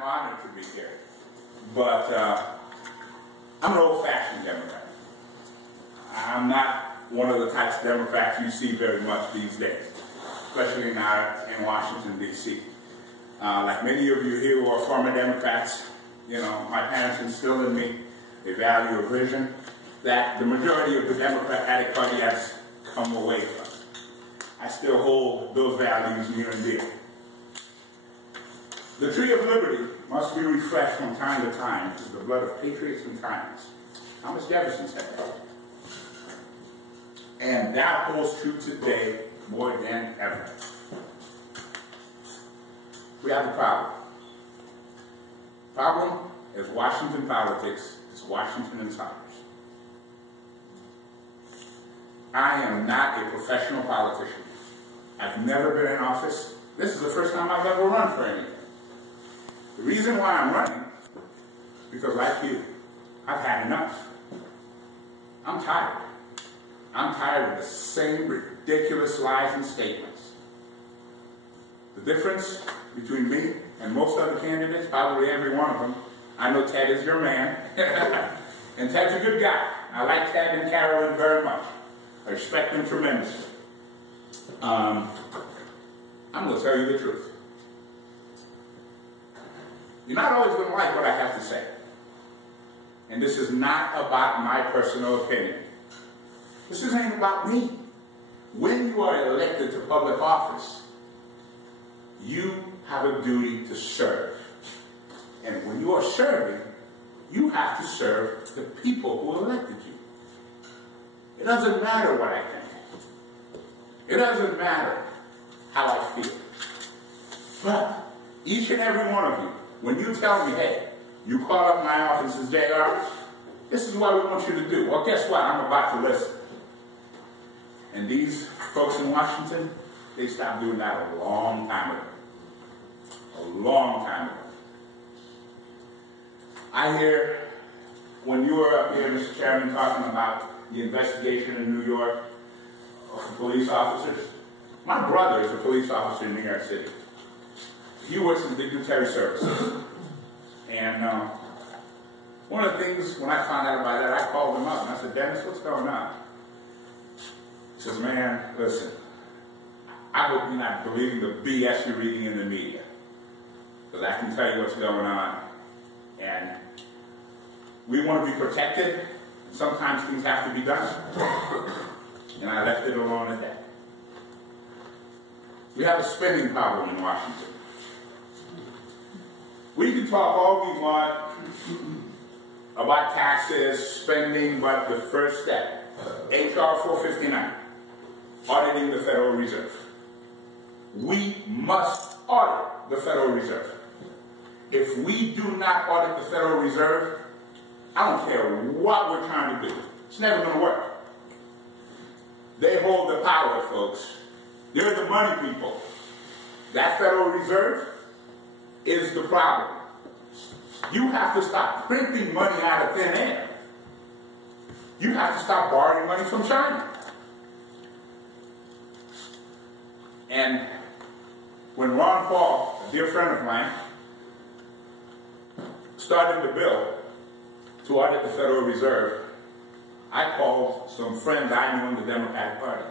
I'm honored to be here. But I'm an old-fashioned Democrat. I'm not one of the types of Democrats you see very much these days, especially now in Washington, D.C. Like many of you here who are former Democrats, you know, my parents instilled in me a value of vision that the majority of the Democratic Party has come away from. I still hold those values near and dear. The tree of liberty must be refreshed from time to time through the blood of patriots and tyrants. Thomas Jefferson said that. And that holds true today more than ever. We have a problem. The problem is Washington politics. It's Washington insiders. I am not a professional politician. I've never been in office. This is the first time I've ever run for anything. The reason why I'm running is because, like you, I've had enough. I'm tired. I'm tired of the same ridiculous lies and statements. The difference between me and most other candidates, probably every one of them, I know Ted is your man, and Ted's a good guy. I like Ted and Carolyn very much. I respect them tremendously. I'm going to tell you the truth. You're not always going to like what I have to say. And this is not about my personal opinion. This ain't about me. When you are elected to public office, you have a duty to serve. And when you are serving, you have to serve the people who elected you. It doesn't matter what I think. It doesn't matter how I feel. But each and every one of you, when you tell me, hey, you call up my office as JR, this is what we want you to do. Well, guess what? I'm about to listen. And these folks in Washington, they stopped doing that a long time ago. A long time ago. I hear, when you were up here, Mr. Chairman, talking about the investigation in New York of police officers. My brother is a police officer in New York City. He works in dignitary services. And one of the things, when I found out about that, I called him up and I said, Dennis, what's going on? He says, man, listen, I hope you're not believing the BS you're reading in the media. Because I can tell you what's going on. And we want to be protected. Sometimes things have to be done. And I left it alone at that. We have a spending problem in Washington. We can talk all we want about taxes, spending, but the first step, H.R. 459, auditing the Federal Reserve. We must audit the Federal Reserve. If we do not audit the Federal Reserve, I don't care what we're trying to do. It's never going to work. They hold the power, folks. They're the money people. That Federal Reserve is the problem. You have to stop printing money out of thin air. You have to stop borrowing money from China. And when Ron Paul, a dear friend of mine, started the bill to audit the Federal Reserve, I called some friends I knew in the Democratic Party.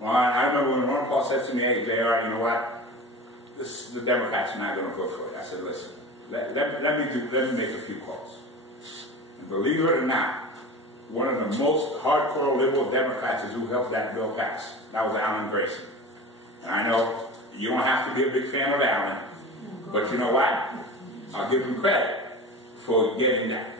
Well, I remember when Ron Paul said to me, hey, JR, you know what? The Democrats are not going to vote for it. I said, listen, let me make a few calls. And believe it or not, one of the most hardcore liberal Democrats is who helped that bill pass. That was Alan Grayson. And I know you don't have to be a big fan of Alan, but you know what? I'll give him credit for getting that.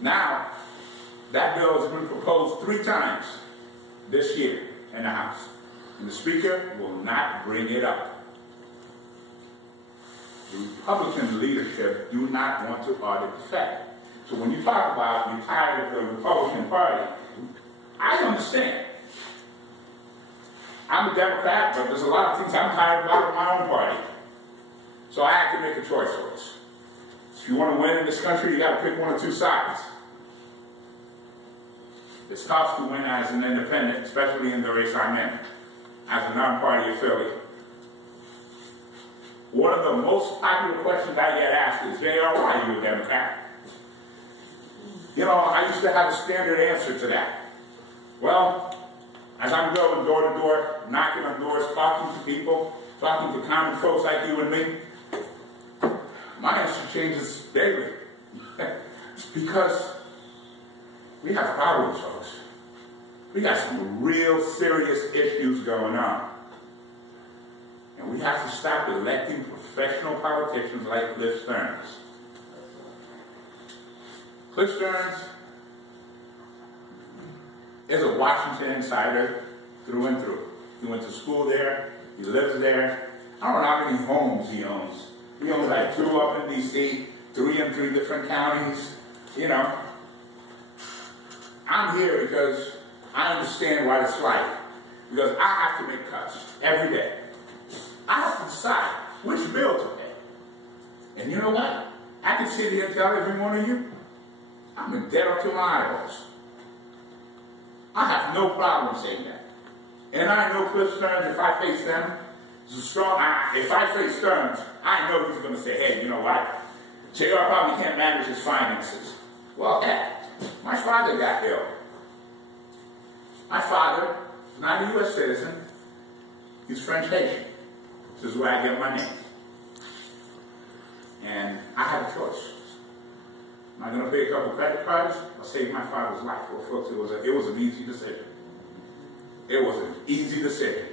Now, that bill has been proposed 3 times this year in the House. And the Speaker will not bring it up. The Republican leadership do not want to audit the Fed. So when you talk about you're tired of the Republican Party, I understand. I'm a Democrat, but there's a lot of things I'm tired about in my own party. So I have to make a choice for us. If you want to win in this country, you got to pick one or two sides. It's tough to win as an independent, especially in the race I'm in, as a non-party affiliate. one of the most popular questions I get asked is, JR, why are you a Democrat? You know, I used to have a standard answer to that. Well, as I'm going door to door, knocking on doors, talking to people, talking to common folks like you and me, my answer changes daily. It's because we have problems, folks. We got some real serious issues going on. And we have to stop electing professional politicians like Cliff Stearns. Cliff Stearns is a Washington insider through and through. He went to school there. He lives there. I don't know how many homes he owns. He owns like 2 up in D.C., 3 in 3 different counties. You know, I'm here because I understand what it's like. Because I have to make cuts every day. I have to decide which bill to pay. And you know what? I can sit here and tell every one of you, I'm in debt up to my eyeballs. I have no problem saying that. And I know Cliff Stearns, if I face them, if I face Stearns, I know he's going to say, hey, you know what? JR probably can't manage his finances. Well, heck, my father got ill. My father is not a U.S. citizen. He's French-Haitian. This is where I get my name. And I had a choice. Am I going to pay a couple credit cards or save my father's life? Well, folks, it was an easy decision. It was an easy decision.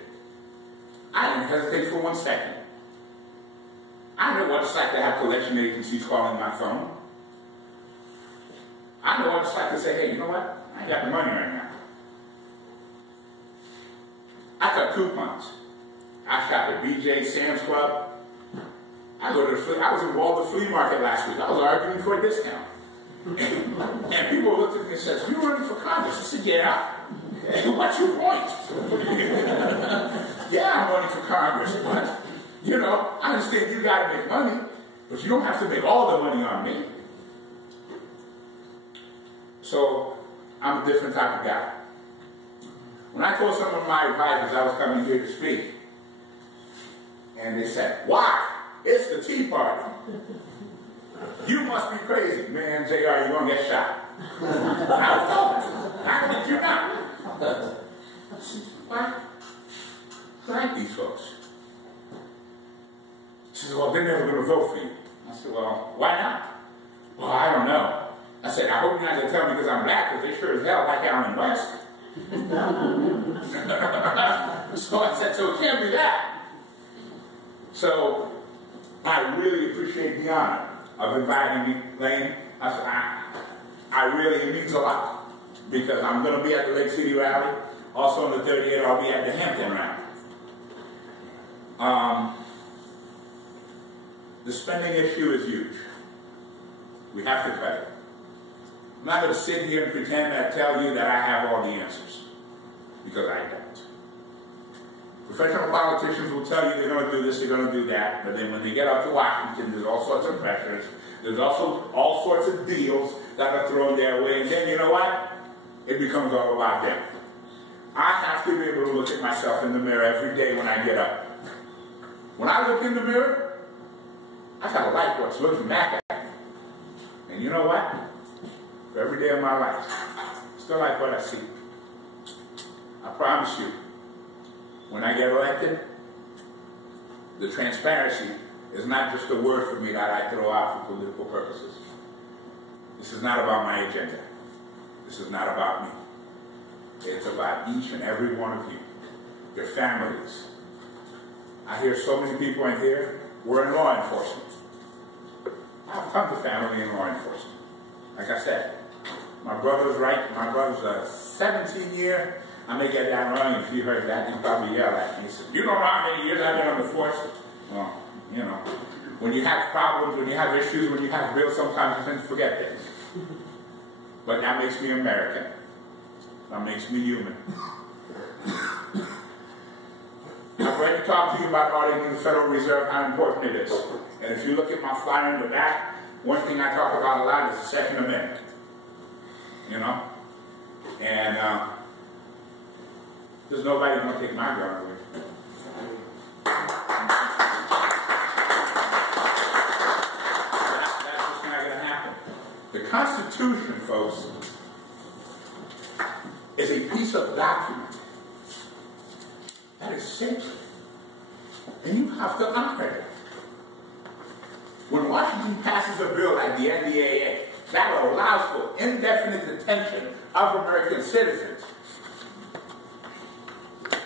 I didn't hesitate for 1 second. I know what it's like to have collection agencies calling my phone. I know what it's like to say, hey, you know what? I ain't got the money right now. I cut coupons. I shop at BJ, Sam's Club. I was in Waldo Flea Market last week. I was arguing for a discount. And people looked at me and said, you running for Congress? I said, yeah. What's your point? Yeah, I'm running for Congress, but, you know, I understand you got to make money, but you don't have to make all the money on me. So, I'm a different type of guy. When I told some of my advisors I was coming here to speak, and they said, why? It's the Tea Party. You must be crazy. Man, JR, you're going to get shot. I was told. I kid you not. Why? Who like these folks? She said, well, they're never going to vote for you. I said, well, why not? Well, I don't know. I said, I hope you're not going to tell me because I'm black, because they sure as hell like Alan West. So I said, so it can't be that. So I really appreciate the honor of inviting me, Lane. I said, it means a lot. Because I'm going to be at the Lake City rally. Also on the 38th, I'll be at the Hampton rally. The spending issue is huge. We have to cut it. I'm not going to sit here and pretend and tell you that I have all the answers. Because I don't. Professional politicians will tell you they're going to do this, they're going to do that, but then when they get up to Washington, there's all sorts of pressures. There's also all sorts of deals that are thrown their way, and then you know what? It becomes all about them. I have to be able to look at myself in the mirror every day when I get up. When I look in the mirror, I gotta like what's looking back at me. And you know what? For every day of my life, I still like what I see. I promise you, when I get elected, the transparency is not just a word for me that I throw out for political purposes. This is not about my agenda. This is not about me. It's about each and every one of you, your families. I hear so many people in here, we're in law enforcement. I have tons of family in law enforcement. Like I said, my brother's right. My brother's a 17-year. I may get that wrong. If you heard that, you'd probably yell at me. He said, you don't know how many years I've been on the force? Well, you know, when you have problems, when you have issues, when you have bills, sometimes you tend to forget things. But that makes me American. That makes me human. I'm ready to talk to you about auditing the Federal Reserve, how important it is. And if you look at my flyer in the back, one thing I talk about a lot is the Second Amendment. You know? And there's nobody going to take my gun away. Constitution, folks, is a piece of document that is sacred, and you have to honor it. When Washington passes a bill like the NDAA that allows for indefinite detention of American citizens,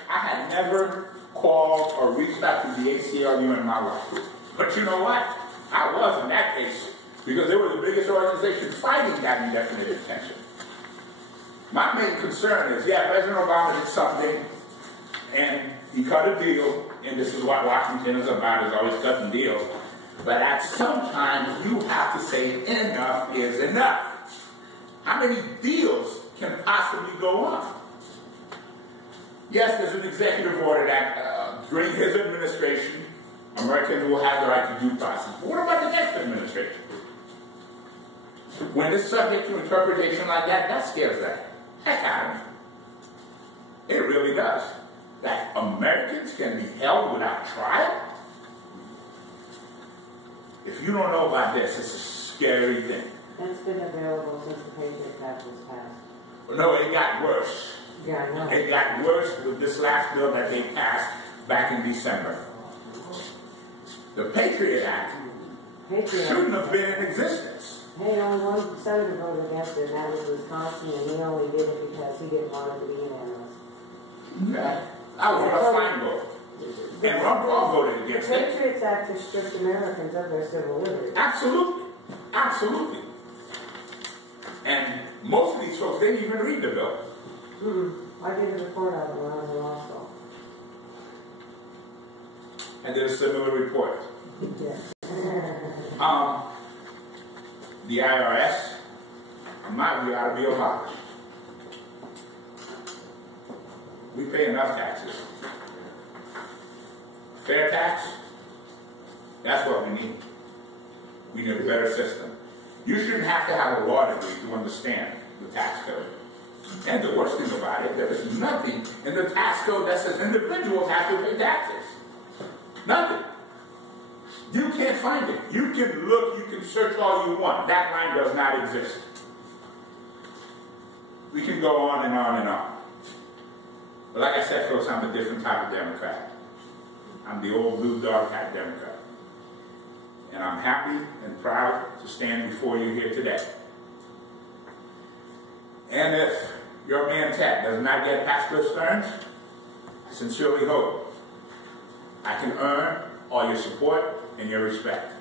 I had never called or reached out to the ACLU in my life. But you know what? I was in that case, because they were the biggest organization fighting that indefinite detention. My main concern is, yeah, President Obama did something, and he cut a deal, and this is what Washington is about, is always cutting deals. But at some time, you have to say enough is enough. How many deals can possibly go on? Yes, there's an executive order that during his administration, Americans will have the right to due process. But what about the next administration? When it's subject to interpretation like that, that scares the heck out of me. It really does. That Americans can be held without trial? If you don't know about this, it's a scary thing. It's been available since the Patriot Act was passed. Well, no, it got worse. Yeah, I know. It got worse with this last bill that they passed back in December. The Patriot Act shouldn't have been in existence. Hey, only one senator voted against it, and that was Wisconsin, and he only did it because he didn't want it to be unanimous. Yeah. That was a fine vote. And Ron Paul voted against it. The Patriots Act has stripped Americans of their civil liberties. Absolutely. Absolutely. And most of these folks didn't even read the bill. I did a report on it when I was in law school. And did a similar report. Yes. The IRS, in my view, ought to be abolished. We pay enough taxes. Fair tax, that's what we need. We need a better system. You shouldn't have to have a law degree to understand the tax code. And the worst thing about it, there is nothing in the tax code that says individuals have to pay taxes. Nothing. You can't find it. You can look, you can search all you want. That line does not exist. We can go on and on and on. But like I said, folks, I'm a different type of Democrat. I'm the old blue dog type Democrat. And I'm happy and proud to stand before you here today. And if your man Ted does not get past those terms, I sincerely hope I can earn all your support and your respect.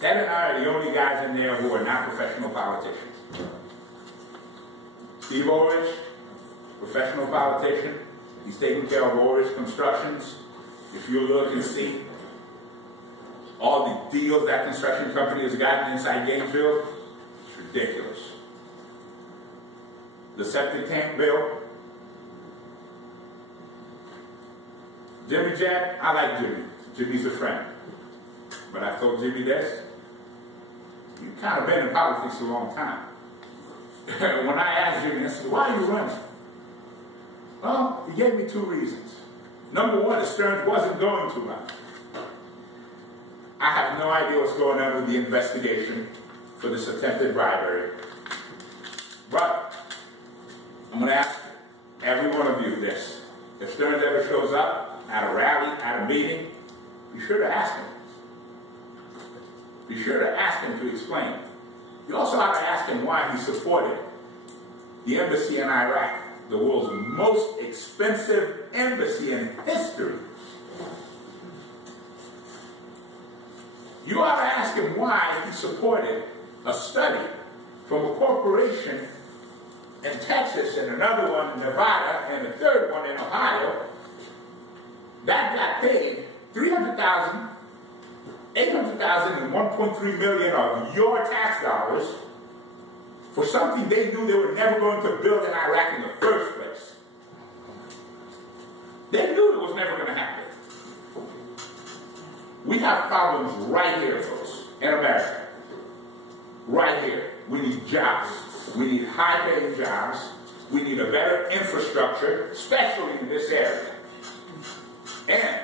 Ted and I are the only guys in there who are not professional politicians. Steve Ulrich, professional politician. He's taking care of Ulrich Constructions. If you look and see all the deals that construction company has gotten inside Gainesville, it's ridiculous. The septic tank bill. Jimmy Jack, I like Jimmy. Jimmy's a friend. But I told Jimmy this, you've kind of been in politics a long time. When I asked Jimmy, I said, why are you running? Well, he gave me two reasons. Number one, Stearns wasn't going to run. I have no idea what's going on with the investigation for this attempted bribery. But I'm going to ask every one of you this. If Stearns ever shows up at a rally, at a meeting, be sure to ask him. Be sure to ask him to explain. You also ought to ask him why he supported the embassy in Iraq, the world's most expensive embassy in history. You ought to ask him why he supported a study from a corporation in Texas and another one in Nevada and a third one in Ohio that got paid $300,000, $800,000, and $1.3 million of your tax dollars for something they knew they were never going to build in Iraq in the first place. They knew it was never going to happen. We have problems right here, folks, in America. Right here. We need jobs. We need high-paying jobs. We need a better infrastructure, especially in this area. And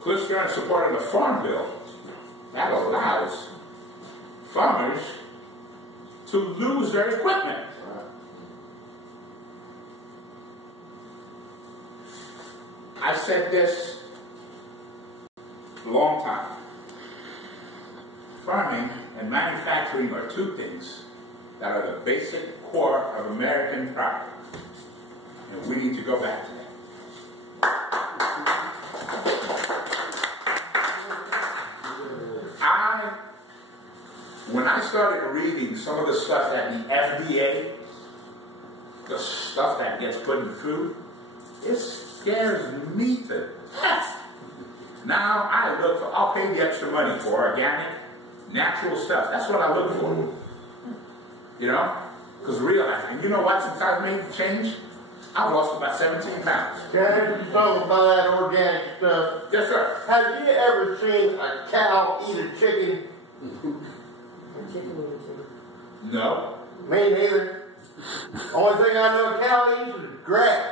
Cliff Stearns supported a farm bill that allows farmers to lose their equipment. I've said this a long time. Farming and manufacturing are two things that are the basic core of American pride. And we need to go back to that. When I started reading some of the stuff that the FDA, the stuff that gets put in food, it scares me to death. Now I look for, I'll pay the extra money for organic, natural stuff. That's what I look for. You know? Because realizing, you know what, since I've made the change, I've lost about 17 pounds. Can I ask you something about that organic stuff? Yes, sir. Have you ever seen a cow eat a chicken? No. Me neither. Only thing I know a cow eats is grass.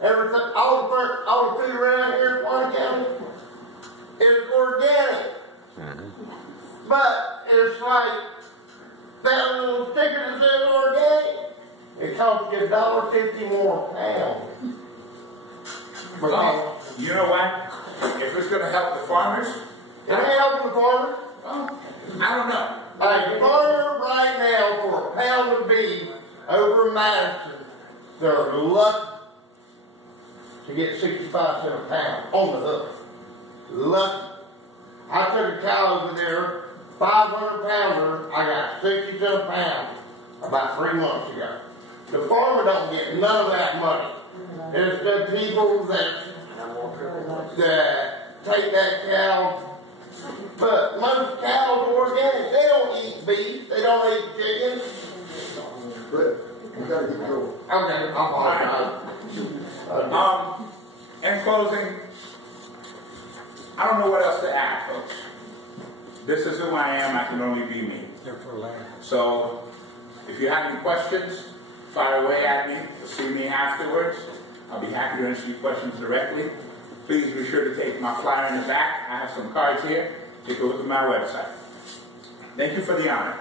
Everything, all the food around here in Juan County is organic. But it's like that little sticker that says organic. It costs you $1.50 more a pound. Well, you know what? If it's going to help the farmers, it ain't helping the farmers. Well, I don't know. A farmer right now for a pound of beef over in Madison, they're lucky to get 65 cents a pound on the hook. Lucky. I took a cow over there, 500 pounder, I got 60 cents a pound about 3 months ago. The farmer don't get none of that money. It's the people that take that cow. But most cows are organic. They don't eat beef. They don't eat chicken. But we gotta get going. Okay, I'm all in closing, I don't know what else to add, folks. This is who I am. I can only be me. So, if you have any questions, fire away at me. See me afterwards. I'll be happy to answer your questions directly. Please be sure to take my flyer in the back. I have some cards here. Take a look at my website. Thank you for the honor.